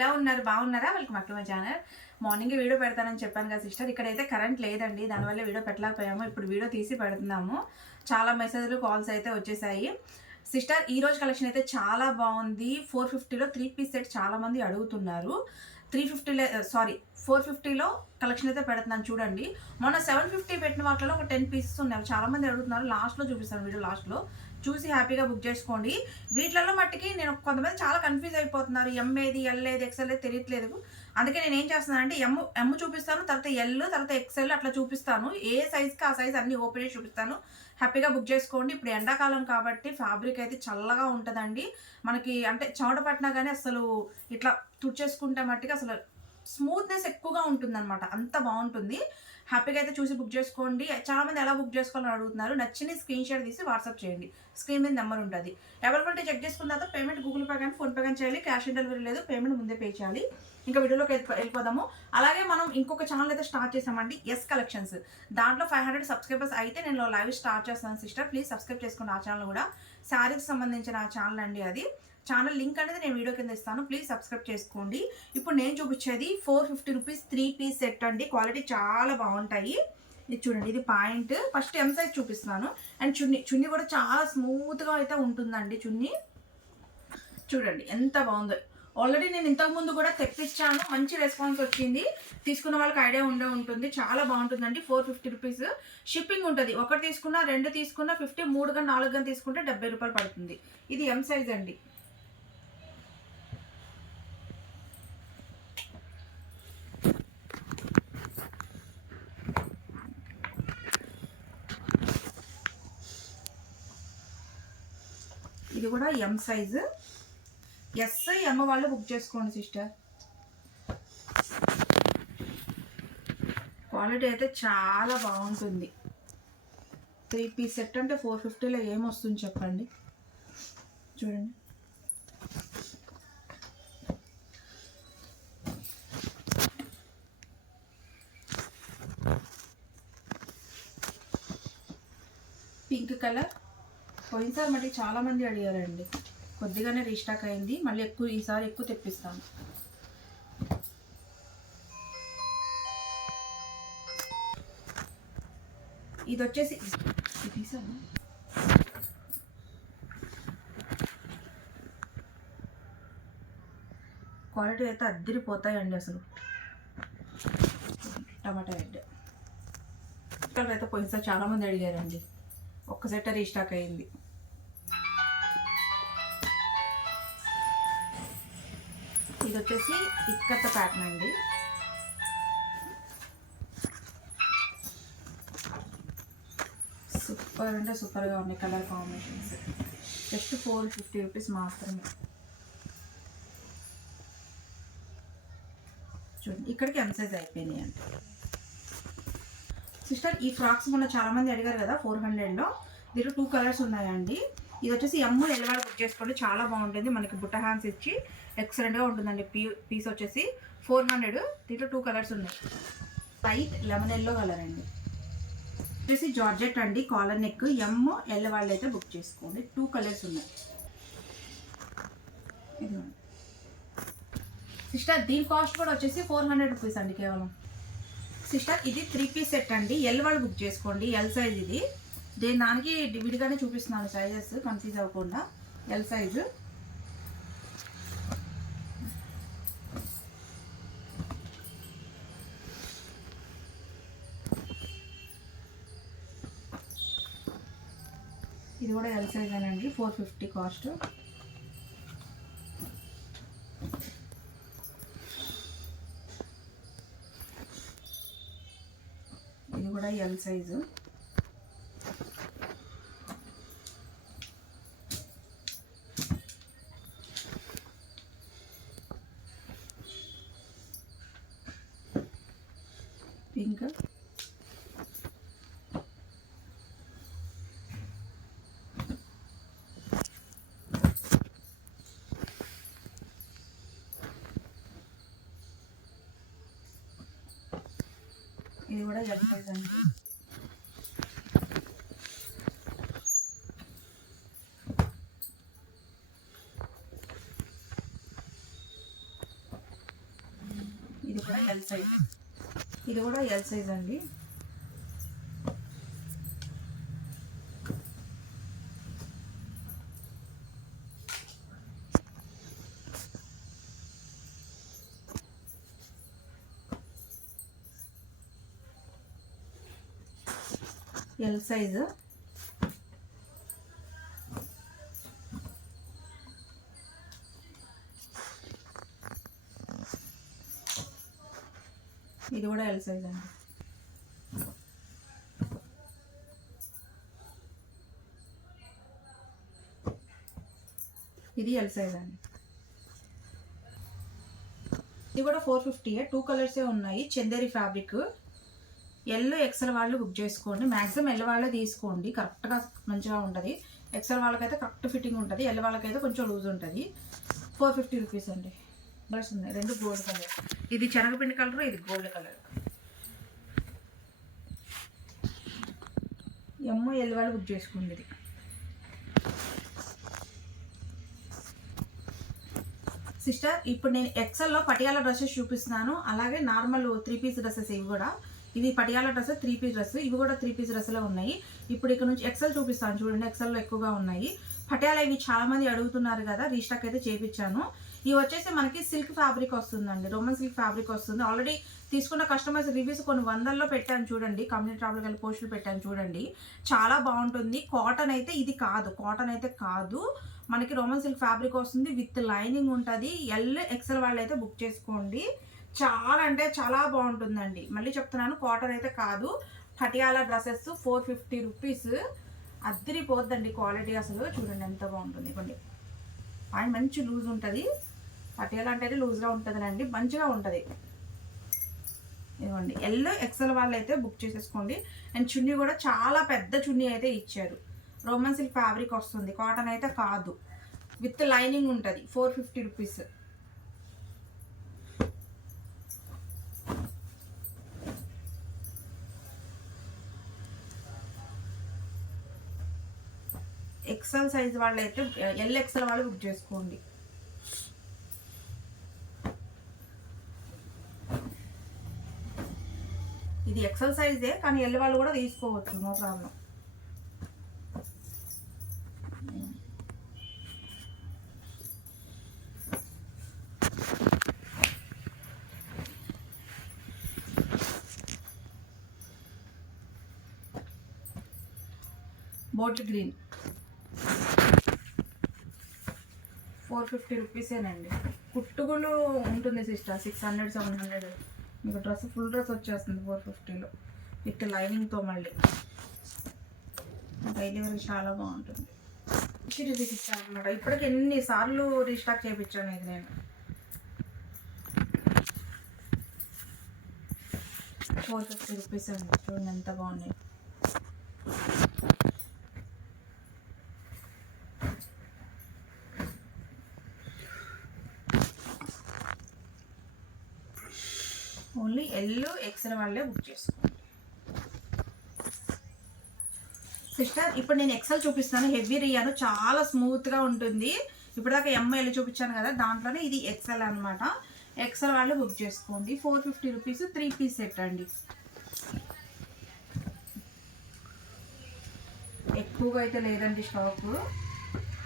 ఎలా ఉన్నారు? బాగున్నారా? Welcome back to my channel. Morning video పెడతానని చెప్పాను కదా సిస్టర్. ఇక్కడైతే కరెంట్ లేదండి. దానివల్ల వీడియో పెట్టలేకపోయాము. ఇప్పుడు వీడియో తీసి పెడుతున్నాము. చాలా మెసేజ్లు కాల్స్ అయితే వచ్చేసాయి. సిస్టర్ ఈ రోజు కలెక్షన్ అయితే చాలా బాగుంది. ఫోర్ ఫిఫ్టీలో త్రీ పీస్ సెట్ చాలామంది అడుగుతున్నారు. త్రీ ఫిఫ్టీలో సారీ ఫోర్ ఫిఫ్టీలో కలెక్షన్ అయితే పెడుతున్నాను. చూడండి. మొన్న సెవెన్ ఫిఫ్టీ పెట్టిన వాటిలో ఒక టెన్ పీసెస్ ఉన్నాయి. చాలామంది అడుగుతున్నారు. లాస్ట్లో చూపిస్తాను వీడియో లాస్ట్లో. చూసి హ్యాపీగా బుక్ చేసుకోండి. వీటిలలో మట్టికి నేను కొంతమంది చాలా కన్ఫ్యూజ్ అయిపోతున్నారు. ఎం ఏది ఎల్ ఏది ఎక్సెల్ ఏది తెలియట్లేదు. అందుకే నేను ఏం చేస్తున్నానంటే ఎమ్ ఎమ్ చూపిస్తాను తర్వాత ఎల్ తర్వాత ఎక్సెల్ అట్లా చూపిస్తాను. ఏ సైజ్కి ఆ సైజ్ అన్ని ఓపెన్ చేసి చూపిస్తాను. హ్యాపీగా బుక్ చేసుకోండి. ఇప్పుడు ఎండాకాలం కాబట్టి ఫ్యాబ్రిక్ అయితే చల్లగా ఉంటుందండి. మనకి అంటే చెమట పట్టినా కానీ అసలు ఇట్లా తుడిచేసుకుంటే మట్టికి అసలు స్మూత్నెస్ ఎక్కువగా ఉంటుందన్నమాట. అంత బాగుంటుంది. హ్యాపీగా అయితే చూసి బుక్ చేసుకోండి. చాలా మంది ఎలా బుక్ చేసుకోవాలని అడుగుతున్నారు. నచ్చిన స్క్రీన్ షాట్ తీసి వాట్సాప్ చేయండి. స్క్రీన్ మీద నెంబర్ ఉంటుంది. అవైలబిలిటీ చెక్ చేసుకున్న తర్వాత పేమెంట్ గూగుల్ పే కానీ ఫోన్పే కానీ చేయాలి. క్యాష్ ఆన్ డెలివరీ లేదు. పేమెంట్ ముందే పే చేయాలి. ఇంకా వీడియోలోకి వెళ్ళిపోదాము. అలాగే మనం ఇంకొక ఛానల్ అయితే స్టార్ట్ చేసామండి. S collections. దాంట్లో ఫైవ్ హండ్రెడ్ సబ్స్క్రైబర్స్ అయితే నేను లైవ్ స్టార్ట్ చేస్తాను సిస్టర్. ప్లీజ్ సబ్స్క్రైబ్ చేసుకోండి ఆ ఛానల్ కూడా. శారీకి సంబంధించిన ఆ ఛానల్ అండి అది. ఛానల్ లింక్ అనేది నేను వీడియో కింద ఇస్తాను. ప్లీజ్ సబ్స్క్రైబ్ చేసుకోండి. ఇప్పుడు నేను చూపించేది four fifty rupees three piece set అండి. క్వాలిటీ చాలా బాగుంటాయి. ఇది చూడండి ఇది పాయింట్. ఫస్ట్ ఎం సైజ్ చూపిస్తున్నాను. అండ్ చున్నీ చున్నీ కూడా చాలా స్మూత్గా అయితే ఉంటుందండి చున్నీ. చూడండి ఎంత బాగుందో. ఆల్రెడీ నేను ఇంతకుముందు కూడా తెప్పించాను. మంచి రెస్పాన్స్ వచ్చింది. తీసుకున్న వాళ్ళకి ఐడియా ఉండే ఉంటుంది. చాలా బాగుంటుందండి. ఫోర్ ఫిఫ్టీ రూపీస్ షిప్పింగ్ ఉంటుంది. ఒకటి తీసుకున్నా రెండు తీసుకున్నా ఫిఫ్టీ మూడు కానీ నాలుగు కానీ తీసుకుంటే డెబ్బై రూపాయలు పడుతుంది. ఇది ఎం సైజ్ అండి. కూడా ఎం సైజు ఎస్ఐ ఎమ్మ వాళ్ళు బుక్ చేసుకోండి సిస్టర్ క్వాలిటీ అయితే చాలా బాగుంటుంది. త్రీ పీస్ సెట్ అంటే ఫోర్ ఫిఫ్టీలో ఏమొస్తుంది చెప్పండి? చూడండి. పింక్ కలర్ పోయినసారి మళ్ళీ చాలామంది అడిగారండి. కొద్దిగానే రీస్టాక్ అయింది. మళ్ళీ ఎక్కువ ఈసారి ఎక్కువ తెప్పిస్తాను. ఇది వచ్చేసి తీసాను క్వాలిటీ అయితే అద్దరిపోతాయండి అసలు. టమాటా హెడ్ కలర్ అయితే పోయినసారి చాలామంది అడిగారండి. ఒక్క సెట్ రీస్టాక్ అయింది. ఇది వచ్చేసి ఇక్కత్త ప్యాటర్న్ అండి. సూపర్ అంటే సూపర్గా ఉన్నాయి colour combinations just four fifty rupees మాత్రమే. చూడండి ఇక్కడికి ఎం సైజ్ అయిపోయినాయి అండి. సిస్టర్ ఈ ఫ్రాక్స్ మొన్న చాలా మంది అడిగారు కదా ఫోర్ హండ్రెడ్లో దీంట్లో టూ కలర్స్ ఉన్నాయండి. ఇది వచ్చేసి ఎమ్ము ఎల్వాడ బుక్ చేసుకోండి. చాలా బాగుంటుంది. మనకి బుట్ట హ్యాండ్స్ ఇచ్చి ఎక్సలెంట్గా ఉంటుందండి. పీ పీస్ వచ్చేసి ఫోర్ హండ్రెడ్ దీంట్లో టూ కలర్స్ ఉన్నాయి. లైట్ లెమన్ ఎల్లో కలర్ అండి. వచ్చేసి జార్జెట్ అండి. కాలర్ నెక్ ఎమ్ ఎల్ వాళ్ళు అయితే బుక్ చేసుకోండి. టూ కలర్స్ ఉన్నాయి. సిస్టర్ దీని కాస్ట్ కూడా వచ్చేసి ఫోర్ హండ్రెడ్ రూపీస్ అండి కేవలం. సిస్టర్ ఇది త్రీ పీస్ సెట్ అండి. ఎల్ వాళ్ళు బుక్ చేసుకోండి. ఎల్ సైజ్ ఇది. దీని దానికి విడిగానే చూపిస్తున్నాను సైజెస్ కన్ఫ్యూజ్ అవ్వకుండా. ఎల్ సైజు ఇది కూడా ఎల్ సైజ్ అండి ఫోర్ ఫిఫ్టీ కాస్ట్ ఇది కూడా ఎల్ సైజు పింక్ ఇది కూడా ఎల్ సైజ్ అండి ఇది కూడా ఎల్ సైజ్ ఇది కూడా ఎల్ సైజ్ అండి. ఎల్ సైజు ఇది కూడా ఎల్ సైజ్ అండి. ఇది ఎల్ సైజ్ అండి. ఇది కూడా ఫోర్ ఫిఫ్టీ టూ కలర్సే ఉన్నాయి. చందేరి ఫ్యాబ్రిక్ ఎల్లో ఎక్సెల్ వాళ్ళు బుక్ చేసుకోండి. మ్యాక్సిమం ఎల్ వాళ్ళే తీసుకోండి. కరెక్ట్గా మంచిగా ఉంటుంది. ఎక్సెల్ వాళ్ళకైతే కరెక్ట్ ఫిట్టింగ్ ఉంటుంది. ఎల్ వాళ్ళకైతే కొంచెం లూజ్ ఉంటుంది. ఫోర్ ఫిఫ్టీ రూపీస్ అండి. కలర్స్ ఉన్నాయి. రెండు గోల్డ్ కలర్ ఇది శనగపిండి కలర్ ఇది గోల్డ్ కలర్ ఎమ్మో ఎల్ వాళ్ళు బుక్ చేసుకోండి ఇది. సిస్టర్ ఇప్పుడు నేను ఎక్సెల్లో పటియాల డ్రెస్సెస్ చూపిస్తున్నాను. అలాగే నార్మల్ త్రీ పీస్ డ్రెస్సెస్ ఇవి కూడా. ఇది Patiala dress three piece dress ఇవి కూడా త్రీ పీస్ డ్రెస్లో ఉన్నాయి. ఇప్పుడు ఇక్కడ నుంచి ఎక్సెల్ చూపిస్తాను. చూడండి ఎక్సెల్లో ఎక్కువగా ఉన్నాయి. పటియాల ఇవి చాలామంది అడుగుతున్నారు కదా రీస్టాక్ అయితే చేపించాను. ఇవి వచ్చేసి మనకి సిల్క్ ఫ్యాబ్రిక్ వస్తుందండి. రోమన్ సిల్క్ ఫ్యాబ్రిక్ వస్తుంది. ఆల్రెడీ తీసుకున్న కస్టమర్స్ రివ్యూస్ కొన్ని వందల్లో పెట్టాను చూడండి. కమ్యూనిటీ ట్రావెల్ వెళ్ళి పోస్టులు పెట్టాను చూడండి. చాలా బాగుంటుంది. కాటన్ అయితే ఇది కాదు. కాటన్ అయితే కాదు. మనకి రోమన్ సిల్క్ ఫ్యాబ్రిక్ వస్తుంది. విత్ లైనింగ్ ఉంటుంది. ఎల్ ఎక్సెల్ వాళ్ళు అయితే బుక్ చేసుకోండి. చాలా అంటే చాలా బాగుంటుందండి. మళ్ళీ చెప్తున్నాను కాటన్ అయితే కాదు. Patiala dresses four fifty rupees. అద్దరిపోద్దండి quality అసలు. చూడండి ఎంత బాగుంటుంది ఇవ్వండి. అండ్ మంచి లూజ్ ఉంటుంది. పటియాలా అంటే లూజ్గా ఉంటుందండి మంచిగా ఉంటుంది. ఇదిగోండి ఎల్లో ఎక్సెల్ వాళ్ళు అయితే బుక్ చేసేసుకోండి. అండ్ చున్నీ కూడా చాలా పెద్ద చున్నీ అయితే ఇచ్చారు. రోమన్ సిల్క్ ఫ్యాబ్రిక్ వస్తుంది. కాటన్ అయితే కాదు. విత్ లైనింగ్ ఉంటుంది. Four fifty rupees. XL size eh, వాళ్ళు అయితే ఎల్ ఎక్సెల్ వాళ్ళు బుక్ చేసుకోండి. ఇది ఎక్సెల్ సైజే కానీ ఎల్ వాళ్ళు కూడా తీసుకోవచ్చు no problem. Boat green four fifty రూపీసేనండి. కుట్టుగులు ఉంటుంది sister six hundred seven hundred. మీకు డ్రెస్ ఫుల్ డ్రెస్ వచ్చేస్తుంది ఫోర్ ఫిఫ్టీలో. విత్ లైనింగ్తో మళ్ళీ. డైలీ చాలా బాగుంటుంది. ఇది ఇచ్చాను అనమాట ఇప్పటికి ఎన్నిసార్లు రీస్టాక్ చేయించాను ఇది నేను. ఫోర్ ఫిఫ్టీ రూపీస్ అండి చూడండి ఎంత బాగున్నాయి. ఎల్ ఎక్స్ఎల్ వాళ్ళే బుక్ చేసుకోండి సిస్టర్ ఇప్పుడు నేను ఎక్సెల్ చూపిస్తాను హెవీ రియాను చాలా స్మూత్గా ఉంటుంది. ఇప్పుడు ఎంఐఎల్ చూపించాను కదా దాంట్లోనే ఇది ఎక్సెల్ అనమాట ఎక్సెల్ వాళ్ళు బుక్ చేసుకోండి. Four fifty rupees three piece set అండి. ఎక్కువగా అయితే లేదండి స్టాక్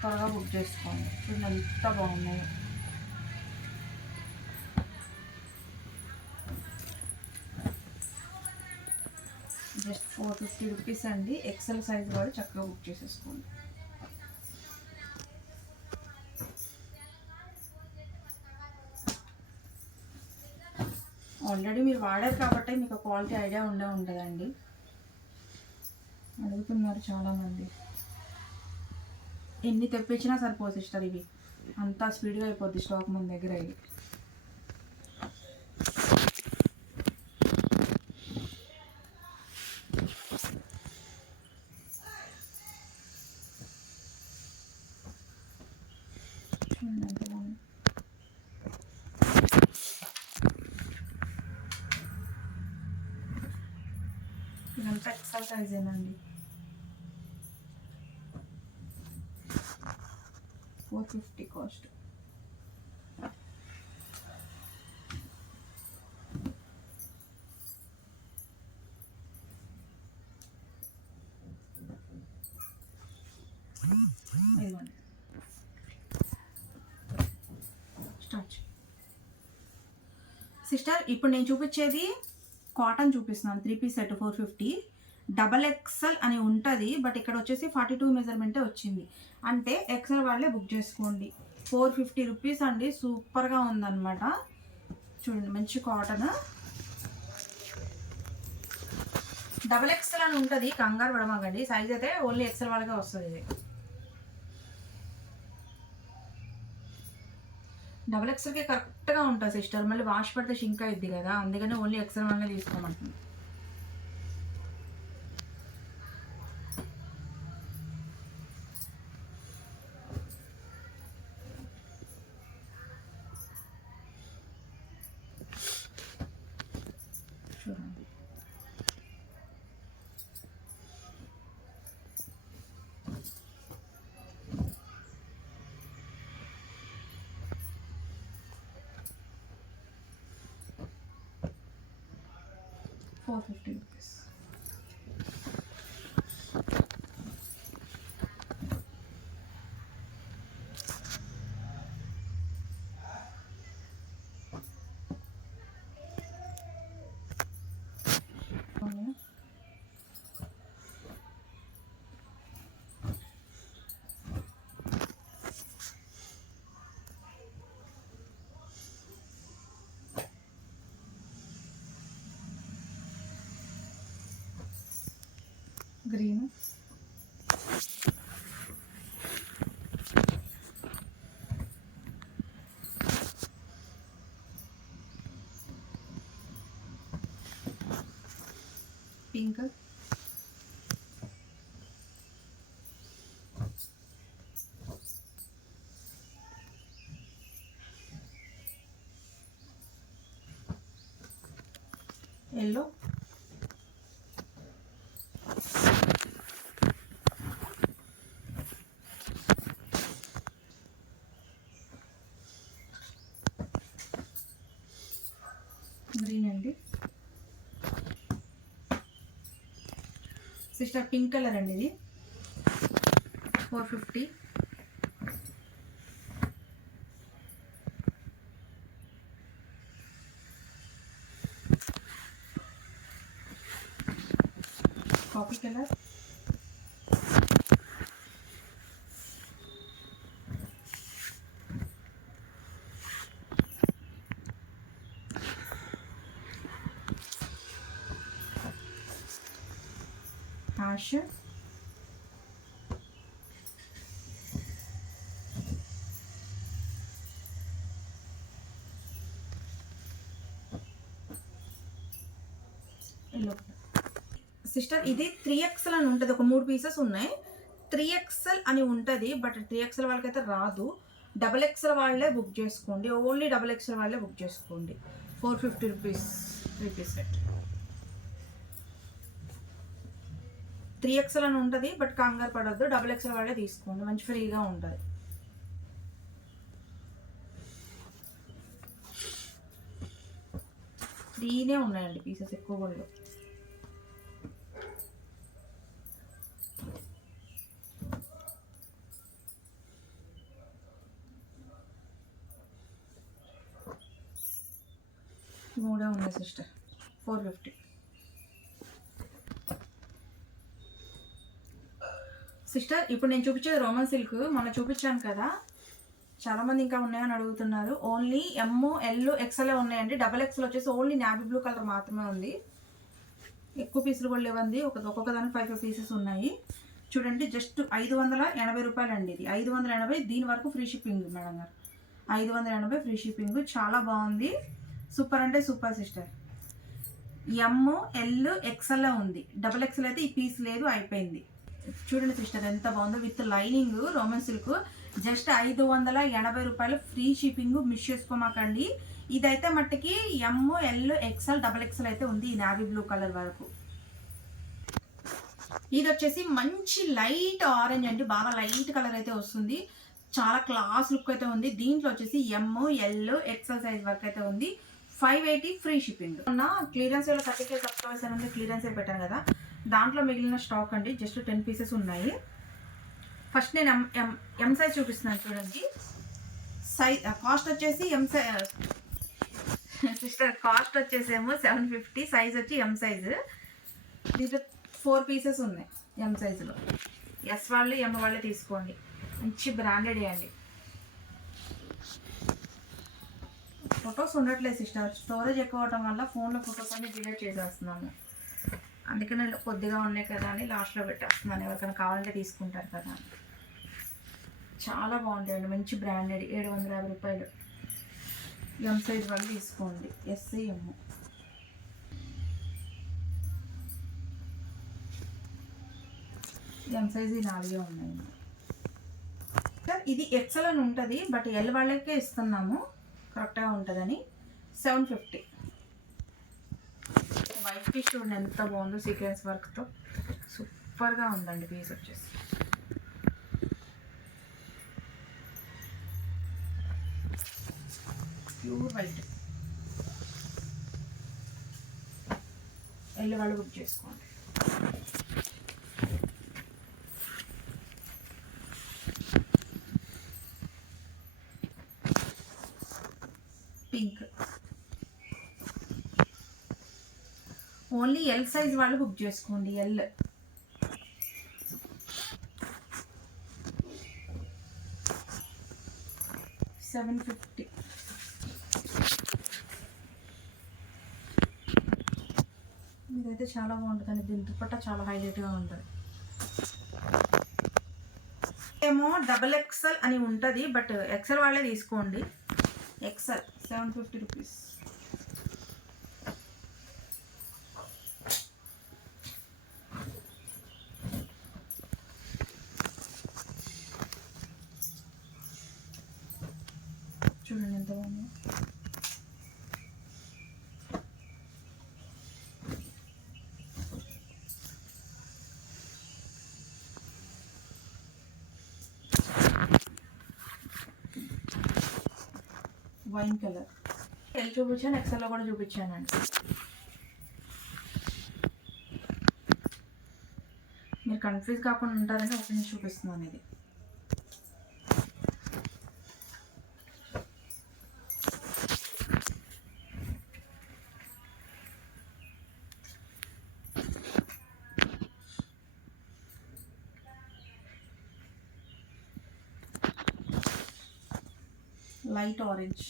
త్వరగా బుక్ చేసుకోండి. చూడండి ఎంత బాగున్నాయో. జస్ట్ ఫోర్ ఫిఫ్టీ రూపీస్ అండి. ఎక్సెల్ సైజ్ వాడు చక్కగా బుక్ చేసేసుకోండి. ఆల్రెడీ మీరు వాడారు కాబట్టి మీకు క్వాలిటీ ఐడియా ఉండే ఉంటుందండి. అడుగుతున్నారు చాలామంది. ఎన్ని తెప్పించినా సరిపోతుంది సిస్టర్ ఇవి. అంతా స్పీడ్గా అయిపోద్ది స్టాక్ మన దగ్గర అయ్యి. సైజేనండి ఫోర్ ఫిఫ్టీ కాస్ట్ సిస్టర్ ఇప్పుడు నేను చూపించేది కాటన్ చూపిస్తున్నాను. Three piece set four fifty double XL అని ఉంటుంది బట్ ఇక్కడ వచ్చేసి ఫార్టీ టూ మెజర్మెంటే వచ్చింది. అంటే ఎక్సెల్ వాళ్ళే బుక్ చేసుకోండి. ఫోర్ ఫిఫ్టీ రూపీస్ అండి సూపర్గా ఉందన్నమాట. చూడండి మంచి కాటన్. డబల్ ఎక్సెల్ అని ఉంటుంది కంగారు పడమాకండి. సైజ్ అయితే ఓన్లీ ఎక్సెల్ వాళ్ళకే వస్తుంది ఇది. డబల్ ఎక్సెల్కి కరెక్ట్గా ఉంటుంది సిస్టర్. మళ్ళీ వాష్ పడితే షింక్ అయింది కదా అందుకని ఓన్లీ ఎక్సెల్ వల్లనే తీసుకోమంటుంది చూడండి four fifty rupees green pink yellow green అండి సిస్టర్ పింక్ కలర్ అండి ఇది. Four fifty coffee colour hash sister ఇది త్రీ ఎక్స్ఎల్ అని ఉంటుంది. ఒక మూడు పీసెస్ ఉన్నాయి. త్రీ ఎక్స్ఎల్ అని ఉంటుంది బట్ త్రీ ఎక్స్ఎల్ వాళ్ళకైతే రాదు. డబల్ ఎక్స్ఎల్ వాళ్ళే బుక్ చేసుకోండి. ఓన్లీ డబల్ ఎక్స్ఎల్ వాళ్ళే బుక్ చేసుకోండి. Four fifty rupees three piece three XL అని ఉంటుంది బట్ కంగారు పడద్దు. డబుల్ ఎక్స్ఎల్ వాళ్ళే తీసుకోండి. మంచి ఫ్రీగా ఉంటుంది. త్రీనే ఉన్నాయండి పీసెస్ ఎక్కువ కూడా మూడే ఉన్నాయి సిస్టర్ ఫోర్ ఫిఫ్టీ సిస్టర్ ఇప్పుడు నేను చూపించేది రోమన్ సిల్క్. మొన్న చూపించాను కదా. చాలా మంది ఇంకా ఉన్నాయని అడుగుతున్నారు. ఓన్లీ ఎమ్ ఎల్ ఎక్స్ఎల్ ఉన్నాయండి. డబల్ ఎక్స్ఎల్ వచ్చేసి ఓన్లీ నాబీ బ్లూ కలర్ మాత్రమే ఉంది. ఎక్కువ పీసులు కూడా లేవండి. ఒక ఒక్కొక్క దానికి ఫైవ్ ఫైవ్ పీసెస్ ఉన్నాయి. చూడండి జస్ట్ ఐదు వందల ఎనభై రూపాయలు అండి ఇది. ఐదు వందల ఎనభై దీని వరకు ఫ్రీ షిప్పింగ్ మేడం గారు. ఐదు వందల ఎనభై ఫ్రీ షిప్పింగ్. చాలా బాగుంది. సూపర్ అంటే super sister. M L XL ఉంది. డబల్ ఎక్స్ఎల్ అయితే ఈ పీస్ లేదు అయిపోయింది. చూడండి సిస్టర్ ఎంత బాగుందో. With lining Roman silk just ఐదు వందల ఎనభై రూపాయలు ఫ్రీ షిప్పింగ్ మిస్ చేసుకోమాకండి. ఇదైతే మట్టుకి M L XL double XL అయితే ఉంది ఈ నావీ బ్లూ కలర్ వరకు. ఇది వచ్చేసి మంచి లైట్ ఆరెంజ్ అండి. బాగా లైట్ కలర్ అయితే వస్తుంది. చాలా క్లాస్ లుక్ అయితే ఉంది. దీంట్లో వచ్చేసి ఎమ్ ఎల్ ఎక్స్ఎల్ సైజ్ వరకు అయితే ఉంది. Five eighty free shipping. ఉన్న clearance sale thirty K subscribers అనేది క్లియరెన్స్ పెట్టాను కదా దాంట్లో మిగిలిన స్టాక్ అండి జస్ట్ టెన్ పీసెస్ ఉన్నాయి. ఫస్ట్ నేను ఎం ఎం ఎం సైజ్ చూపిస్తున్నాను చూడండి. సైజ్ కాస్ట్ వచ్చేసి ఎం సైజ్ సిస్టర్ కాస్ట్ వచ్చేసేమో సెవెన్ ఫిఫ్టీ సైజ్ వచ్చి ఎం సైజు. దీంట్లో ఫోర్ పీసెస్ ఉన్నాయి ఎం సైజులో. ఎస్ వాళ్ళు ఎం వాళ్ళు తీసుకోండి. మంచి బ్రాండెడ్ అండి ఫొటోస్ ఉండట్లేదు సిస్టర్. స్టోరేజ్ ఎక్కువ అవడం వల్ల ఫోన్లో ఫొటోస్ అన్ని డిలీట్ చేసేస్తున్నాము. అందుకనే కొద్దిగా ఉన్నాయి కదా అని లాస్ట్లో పెట్టేస్తున్నాను. ఎవరికైనా కావాలంటే తీసుకుంటారు కదా అని. చాలా బాగుంటాయండి. మంచి బ్రాండెడ్. ఏడు వందల యాభై రూపాయలు. ఎం సైజ్ వాళ్ళు తీసుకోండి. ఎస్సీ ఎమ్ ఎం సైజ్ నాలుగే ఉన్నాయండి. సార్ ఇది ఎక్సల్ అని ఉంటుంది బట్ ఎల్ వాళ్ళకే ఇస్తున్నాము. కరెక్ట్గా ఉంటుందని సెవెన్ ఫిఫ్టీ. వైట్ పీస్ చూడండి ఎంత బాగుందో సీక్వెన్స్ వర్క్తో సూపర్గా ఉందండి పీస్ వచ్చేసి. Pure white. వెళ్ళి వాళ్ళు బుక్ చేసుకోండి పింక్ ఓన్లీ ఎల్ సైజ్ వాళ్ళు బుక్ చేసుకోండి ఎల్ సెవెన్ ఫిఫ్టీ ఇదైతే చాలా బాగుంటుందండి. దీని దుప్పట్ట చాలా హైలైట్గా ఉంటుంది. ఏమో డబల్ ఎక్సెల్ అని ఉంటుంది బట్ ఎక్సెల్ వాళ్ళే తీసుకోండి. ఎక్సెల్ సెవెన్ ఫిఫ్టీ రూపీస్ చూడండి ఎంత బాగుందో వైన్ కలర్. ఎల్ చూపించాను ఎక్సెల్లో కూడా చూపించానండి మీరు కన్ఫ్యూజ్ కాకుండా ఉంటారని ఒక నుంచి చూపిస్తున్నాను ఇది. Light orange